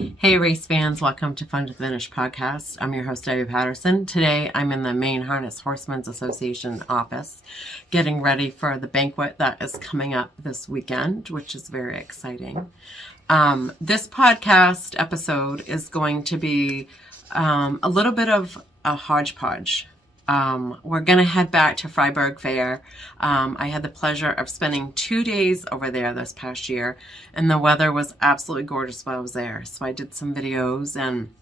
Hey race fans, welcome to Fun to Finish podcast. I'm your host, Debbie Patterson. Today I'm in the Maine Harness Horsemen's Association office getting ready for the banquet that is coming up this weekend, which is very exciting. This podcast episode is going to be a little bit of a hodgepodge. We're going to head back to Fryeburg Fair. I had the pleasure of spending 2 days over there this past year, and the weather was absolutely gorgeous while I was there. So I did some videos, and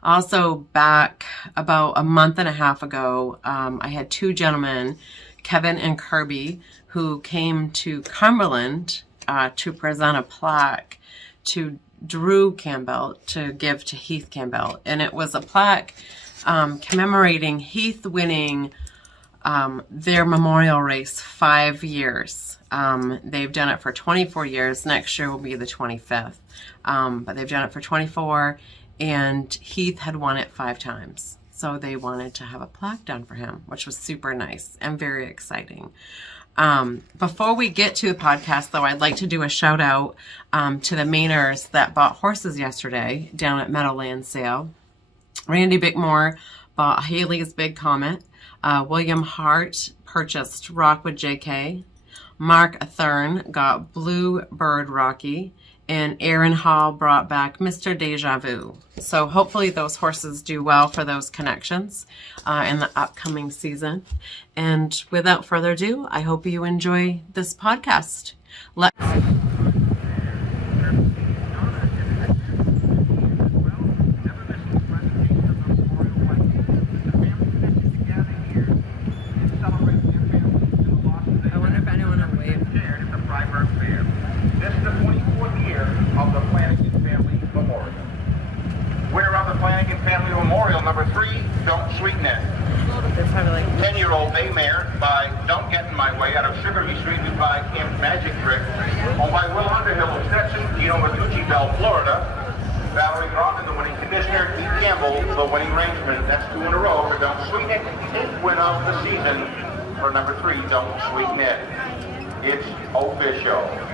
also back about a month and a half ago, I had two gentlemen, Kevin and Kirby, who came to Cumberland to present a plaque to Drew Campbell to give to Heath Campbell. And it was a plaque commemorating Heath winning their memorial race 5 years. They've done it for 24 years. Next year will be the 25th. But they've done it for 24, and Heath had won it 5 times. So they wanted to have a plaque done for him, which was super nice and very exciting. Before we get to the podcast, though, I'd like to do a shout out to the Mainers that bought horses yesterday down at Meadowland Sale. Randy Bickmore bought Haley's Big Comet. William Hart purchased Rockwood JK. Mark Athern got Blue Bird Rocky. And Aaron Hall brought back Mr. Deja Vu. So hopefully those horses do well for those connections in the upcoming season. And without further ado, I hope you enjoy this podcast. This is the 24th year of the Flannagan Family Memorial. We're on the Flannagan Family Memorial, number 3, Don't Sweeten It. 10-year-old Maymare by Don't Get in My Way out of Sugarby Street by Kim Magic Trick. Owned by Will Underhill of Stetson, Dino Matucci, Bell, Florida. Valerie Robin, the winning conditioner. Pete Campbell, the winning rangeman. That's 2 in a row for Don't Sweeten It. 8th win of the season for number 3, Don't Sweeten It. It's official.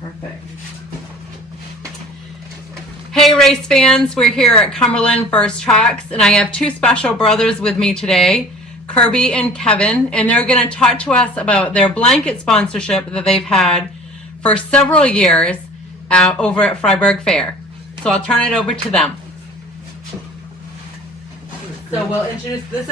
Perfect. Hey race fans, we're here at Cumberland First Tracks, and I have 2 special brothers with me today, Kirby and Kevin, and they're going to talk to us about their blanket sponsorship that they've had for several years over at Fryeburg Fair. So I'll turn it over to them. So we'll introduce, this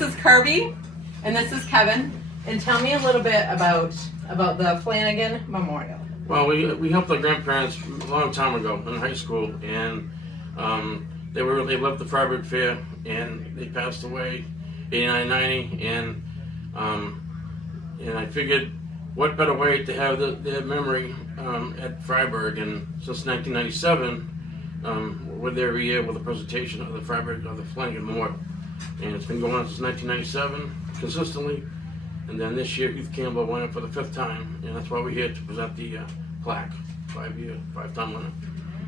is Kirby, and this is Kevin, and tell me a little bit about the Flannagan Memorial. Well, we helped our grandparents a long time ago in high school, and they left the Fryeburg Fair, and they passed away 89, 90, and I figured what better way to have their memory at Fryeburg, and since 1997, we're there every year with a presentation of the Flannagan Memorial, and it's been going on since 1997 consistently. And then this year, Heath Campbell won it for the 5th time, and that's why we're here to present the plaque, 5-time winner.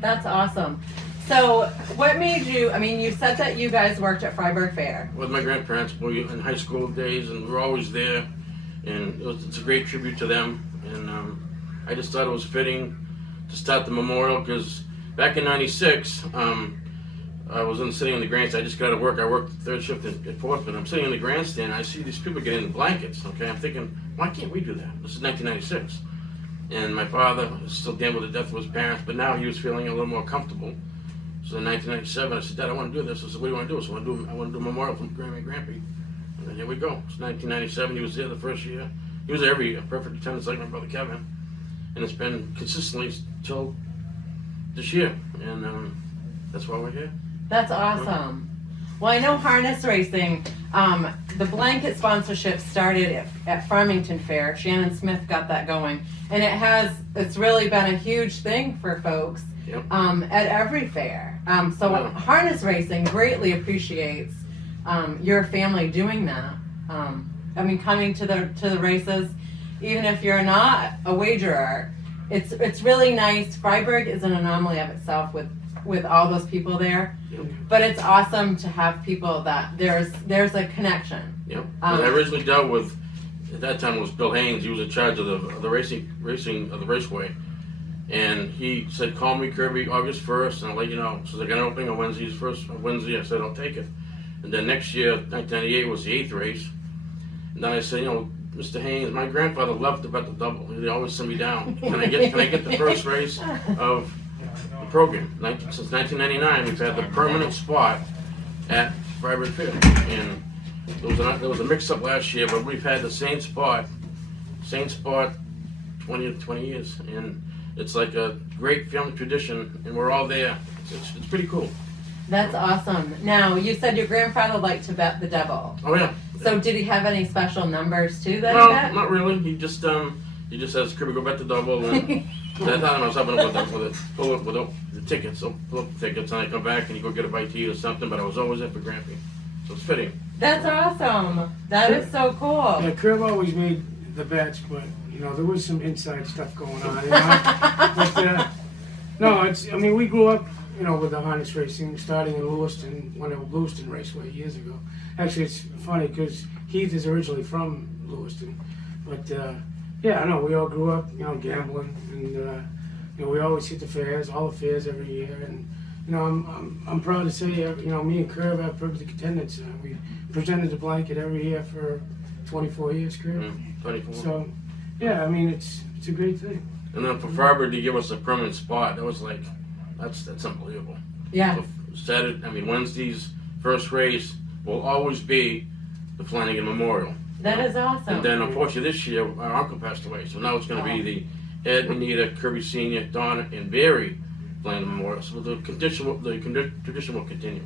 That's awesome. So what made you, you said that you guys worked at Fryeburg Fair. With my grandparents, we in high school days, and we were always there, and it's a great tribute to them. And I just thought it was fitting to start the memorial, because back in '96, I was sitting in the grandstand. I just got to work. I worked third shift at Portsmouth. I'm sitting in the grandstand. I see these people getting the blankets. Okay, I'm thinking, why can't we do that? This is 1996, and my father is still dealing with the death of his parents, but now he was feeling a little more comfortable. So in 1997, I said, Dad, I want to do this. I said, what do you want to do? So I want to do a memorial from Grammy and Grampy. And then here we go. It's 1997. He was there the first year. He was there every year. Perfect attendance like my brother Kevin, and it's been consistently till this year, and that's why we're here. That's awesome. Well, I know harness racing, the blanket sponsorship started at Farmington Fair. Shannon Smith got that going. And it's really been a huge thing for folks at every fair. Harness racing greatly appreciates your family doing that. Coming to the races, even if you're not a wagerer, it's really nice. Fryeburg is an anomaly of itself with all those people there, but it's awesome to have people that there's a connection. Yep. I originally dealt with, at that time it was Bill Haynes. He was in charge of the racing of the raceway, and he said, "Call me, Kirby, August 1st, and I'll let you know." So I got an opening on Wednesday. I said, "I'll take it." And then next year, 1998 was the 8th race, and then I said, Mr. Haynes, my grandfather loved to bet the double. He always sent me down. Can I get the first race of the program? Since 1999, we've had the permanent spot at Fryeburg Fair, and there was a mix-up last year, but we've had the same spot 20 years, and it's like a great family tradition, and we're all there. It's pretty cool. That's awesome. Now, you said your grandfather liked to bet the double. Oh yeah. So did he have any special numbers too that No, he bet? not really. He just says, "Kirby, go bet the double." And that time I was helping him with the tickets. So pull up the tickets, and I come back and he go get a bite to eat or something. But I was always there for Grampy, so it's fitting. That's awesome. That is so cool. Yeah, Kirby always made the bets, but there was some inside stuff going on. But no, we grew up, with the harness racing, starting in Lewiston, when it was Lewiston Raceway years ago. Actually, it's funny because Heath is originally from Lewiston, but yeah, I know we all grew up, gambling, and we always hit the fairs, all the fairs every year, and I'm proud to say, me and Curve have perfect attendance. We presented the blanket every year for 24 years, Curve. 24. So, yeah, it's a great thing. And then for Fryeburg to give us a permanent spot, that was like, that's unbelievable. Yeah. So Wednesday's first race will always be the Flannagan Memorial. That is awesome. And then unfortunately this year our uncle passed away, so now it's going to be the Ed, Anita, Kirby Senior, Donna, and Barry Flannagan Memorial. So the tradition will continue.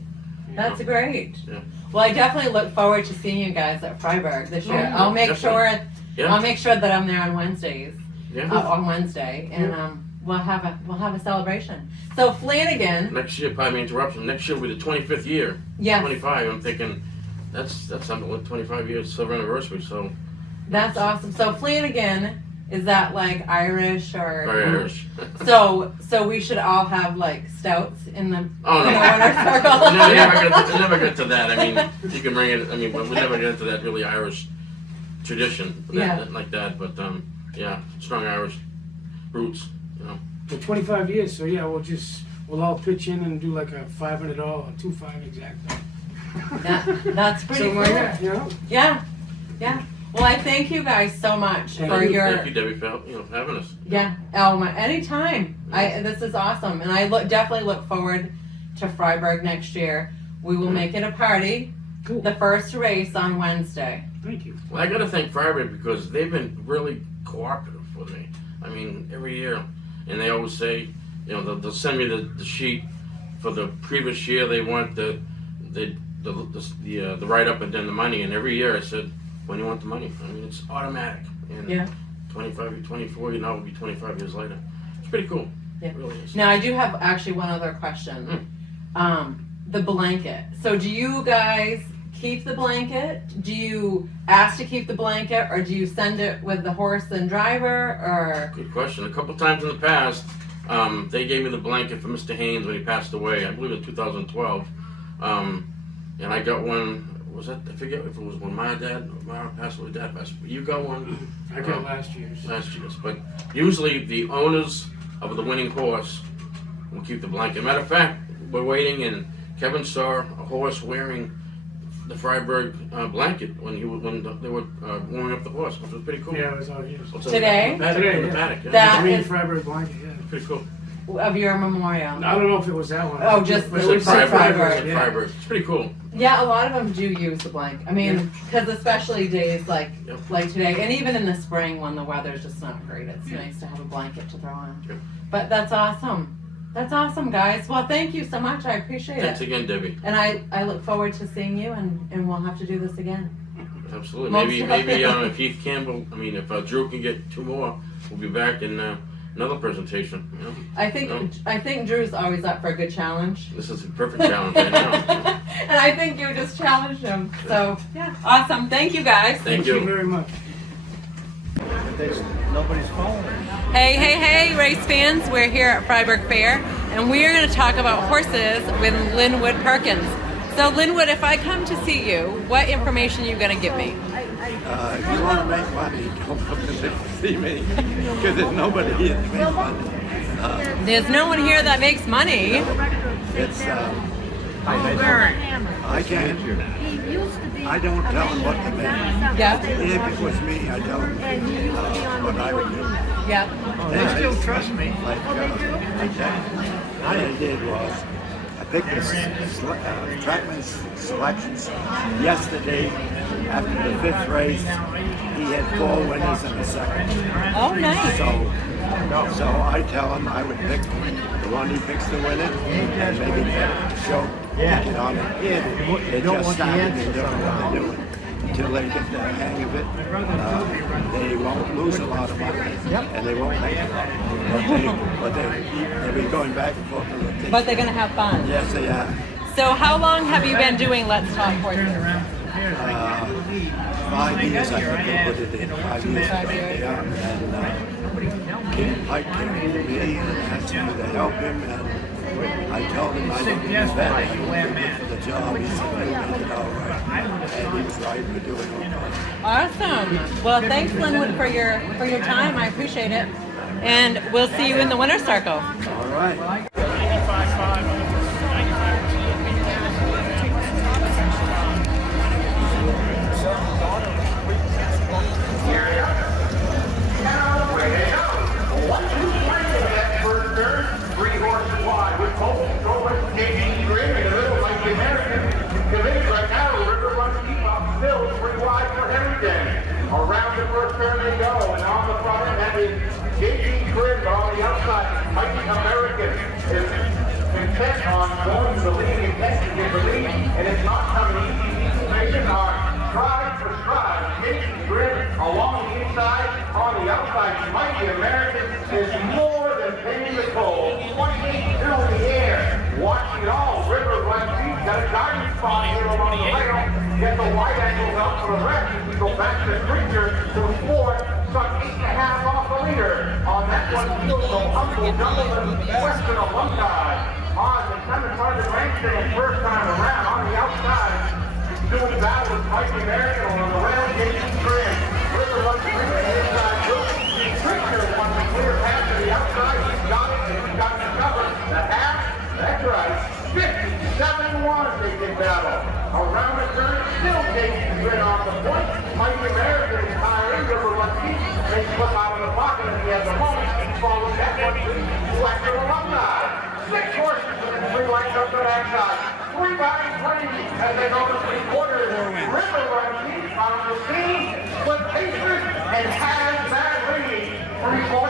That's great. Yeah. Well, I definitely look forward to seeing you guys at Fryeburg this year. Yeah, I'll make sure. Yeah. I'll make sure that I'm there on Wednesdays. Yeah. On Wednesday, and we'll have a celebration. So Flannagan. Next year, pardon me interruption. Next year will be the 25th year. Yes. 25. I'm thinking that's something with 25 years silver anniversary. So that's awesome. So Flannagan, is that like Irish or? very Irish. So we should all have like stouts in the winner circle. never get to that. I mean, you can bring it. I mean, but we never get into that really Irish tradition like that. But yeah, strong Irish roots. For 25 years, so yeah, we'll all pitch in and do like a $500, $2.5 exactly. That's pretty cool. Yeah. Well, I thank you guys so much for your. Thank you, Debbie, for having us. Yeah. Anytime. This is awesome, and I definitely look forward to Fryeburg next year. We will make it a party. Cool. The first race on Wednesday. Thank you. Well, I got to thank Fryeburg because they've been really cooperative with me. I mean, every year, and they always say, they'll send me the sheet for the previous year. They want the write up and then the money, and every year I said, when do you want the money? I mean, it's automatic. And 24, it'll be 25 years later. It's pretty cool. Yeah. It really is. Now, I do have actually one other question. The blanket. So do you guys keep the blanket? Do you ask to keep the blanket, or do you send it with the horse and driver, or? Good question. A couple times in the past, they gave me the blanket for Mr. Haynes when he passed away, I believe in 2012. And I got one. Was that? I forget if it was when my passed away. Dad passed away. You got one? I got last year's. But usually the owners of the winning horse will keep the blanket. Matter of fact, we're waiting, and Kevin saw a horse wearing the Fryeburg blanket when they were warming up the horse, which was pretty cool. Yeah, it was out here. Today? In the paddock. Yeah. That Green is Fryeburg blanket, yeah. Pretty cool. of your memorial. I don't know if it was that one. Oh, just But the it was Fryeburg. Fryeburg. It's pretty cool. Yeah, a lot of them do use the blanket. I mean, because especially days like today, and even in the spring when the weather's just not great, it's nice to have a blanket to throw on. Yep. But that's awesome. That's awesome, guys. Well, thank you so much. I appreciate Thanks it. again, Debbie. And I look forward to seeing you, and we'll have to do this again. Absolutely. Most Maybe if Heath Campbell, if Drew can get 2 more, we'll be back in another presentation. You know? I think Drew's always up for a good challenge. This is a perfect challenge right now. And I think you just challenged him. So, yeah, awesome. Thank you, guys. Thank you you very much. nobody's phone. Hey, hey, hey, race fans. We're here at Fryeburg Fair, and we're going to talk about horses with Linwood Perkins. So, Linwood, if I come to see you, what information are you going to give me? If you want to make money, don't come to see me, because there's nobody here to make money. There's no one here that makes money. It's, I can't. I don't tell them what to make. Yeah. If it was me, I tell them what I would do. Yeah. They still trust me. Like, what I did was, I picked the trackman's selections yesterday. After the 5th race, he had 4 winners and a second. Oh, nice. So I tell him I would pick the one he picks to win it, and maybe show get on it. They just started and don't know what they're doing. Until they get the hang of it, they won't lose a lot of money, and they won't make it. But they'll be going back and forth. But they're going to have fun. Yes, they are. So how long have you been doing Let's Talk Horses? 5 years, I think they put it in. 5 years. 5 years. Yeah, and King Pike came to me and asked me to help him, and I told him I didn't do that. I didn't do for the job. He said, "You did it all right." And he was right. We're doing it all right. Awesome. Well, thanks, Linwood, for your time. I appreciate it. And we'll see you in the winner's circle. All right. Around the first turn they go, and on the front end that is J.G. Crib, but on the outside, Mighty American is intent on going to the lead, intent to get the lead, and it's not coming easy. They are stride for stride. J.G. Crib along the inside, on the outside, Mighty American is more than paying the toll. 28 still in the air. Watching it all. River Black Feet got a diving spot here along the rail. Get the wide angles out for the rest. We go back to the creature to the fourth. Stuck 8.5 off the leader. On that one, still so Uncle Donovan, Western alumni. On the center part of the grandstand the first time around. On the outside, doing battle with Mike American on the rail. J.G. Crib. River Black Feet on the inside. Creature wants to clear past to the outside. He's got it, and he's got the cover. The half. That's right. 57-1 they did battle. Around the turn, still taking grid off the point. Mighty American is tiring. River Lucky. They slip out of the pocket if he has a moment. He follows that one to Western alumni. 6 horses and then 3 lights up to that side. 3 bodies running as they go to 3/4. River Lucky on the scene with Pacers and has that lead. 3/4,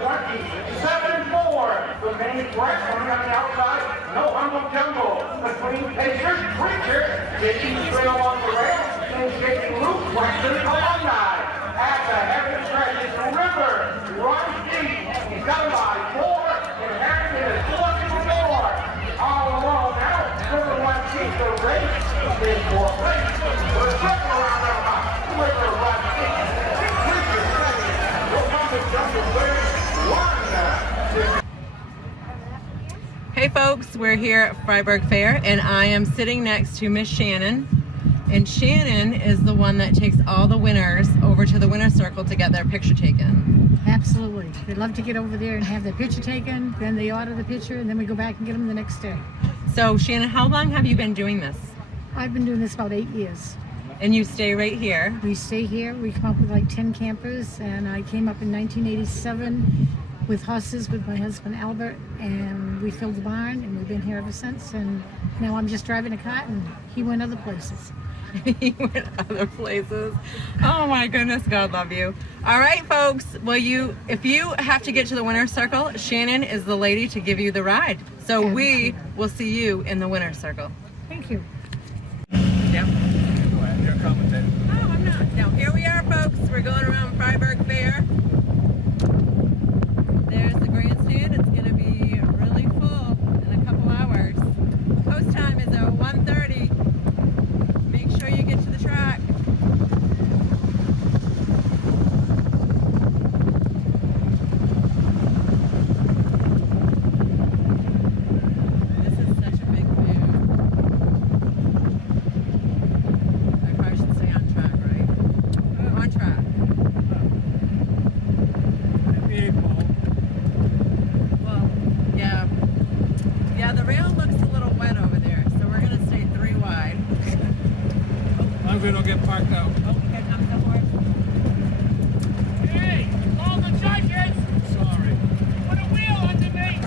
1:27.4. The main threat coming on the outside. No humble jumble between Pacers, Preacher, taking trail on the rail, and shaking loose Western alumni. At the head of the stretch, it's the River, runs deep. He's got about 4, and Harrington is 4-4. All alone now, River wants to keep the race. It's 4 places. We're second around the box. River wants to keep. Preacher second. No humble jumble third. 1. Hey folks, we're here at Fryeburg Fair, and I am sitting next to Miss Shannon. And Shannon is the one that takes all the winners over to the winner's circle to get their picture taken. Absolutely. They love to get over there and have their picture taken, then they order the picture, and then we go back and get them the next day. So Shannon, how long have you been doing this? I've been doing this about 8 years. And you stay right here? We stay here. We come up with like 10 campers, and I came up in 1987 with horses with my husband Albert, and we filled the barn, and we've been here ever since. And now I'm just driving a cart, and he went other places. He went other places. Oh my goodness, God love you. All right, folks. Well, if you have to get to the winner's circle, Shannon is the lady to give you the ride. So we will see you in the winner's circle. Thank you. Yep. Oh, I'm not. Now here we are, folks. We're going around Fryeburg Fair. There's the grandstand. It's going to be really full in a couple hours. Post time is at 1:30. Make sure you get to the track. the rail looks a little wet over there, so we're gonna stay 3 wide. As long as we don't get parked out. Oh, here comes the horse. Hey, all the judges! Sorry. Put a wheel under me!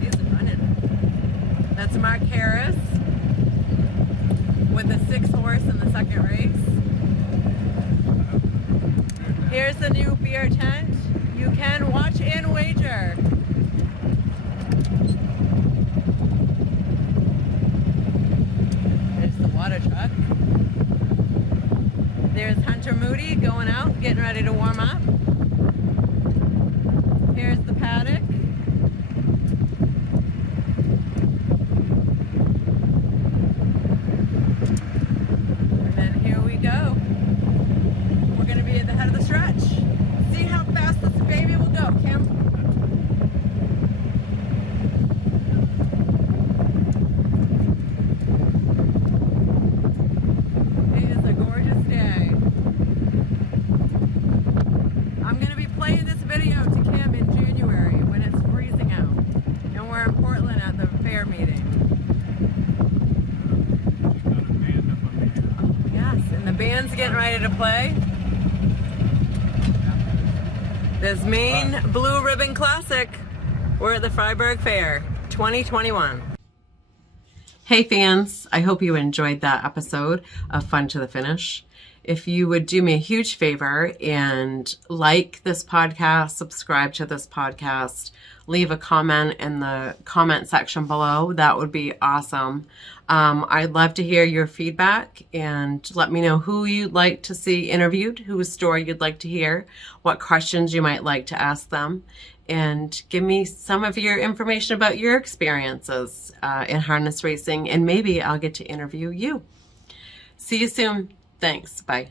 He's running. That's Mark Harris with the 6th horse in the 2nd race. Here's the new beer tent. You can watch and wager. There's the water truck. There's Hunter Moody going out, getting ready to warm up. Here's the paddock. And then here we go. We're going to be at the head of the stretch. See how fast this baby will go, Kim. It is a gorgeous day. I'm going to be playing this video to Kim in January when it's freezing out. And we're in Portland at the fair meeting. Yes, and the band's getting ready to play. This Maine Blue Ribbon Classic. We're at the Fryeburg Fair 2021. Hey fans, I hope you enjoyed that episode of Fun to the Finish. If you would do me a huge favor and like this podcast, subscribe to this podcast, leave a comment in the comment section below, that would be awesome. I'd love to hear your feedback and let me know who you'd like to see interviewed, whose story you'd like to hear, what questions you might like to ask them, and give me some of your information about your experiences in harness racing, and maybe I'll get to interview you. See you soon. Thanks. Bye.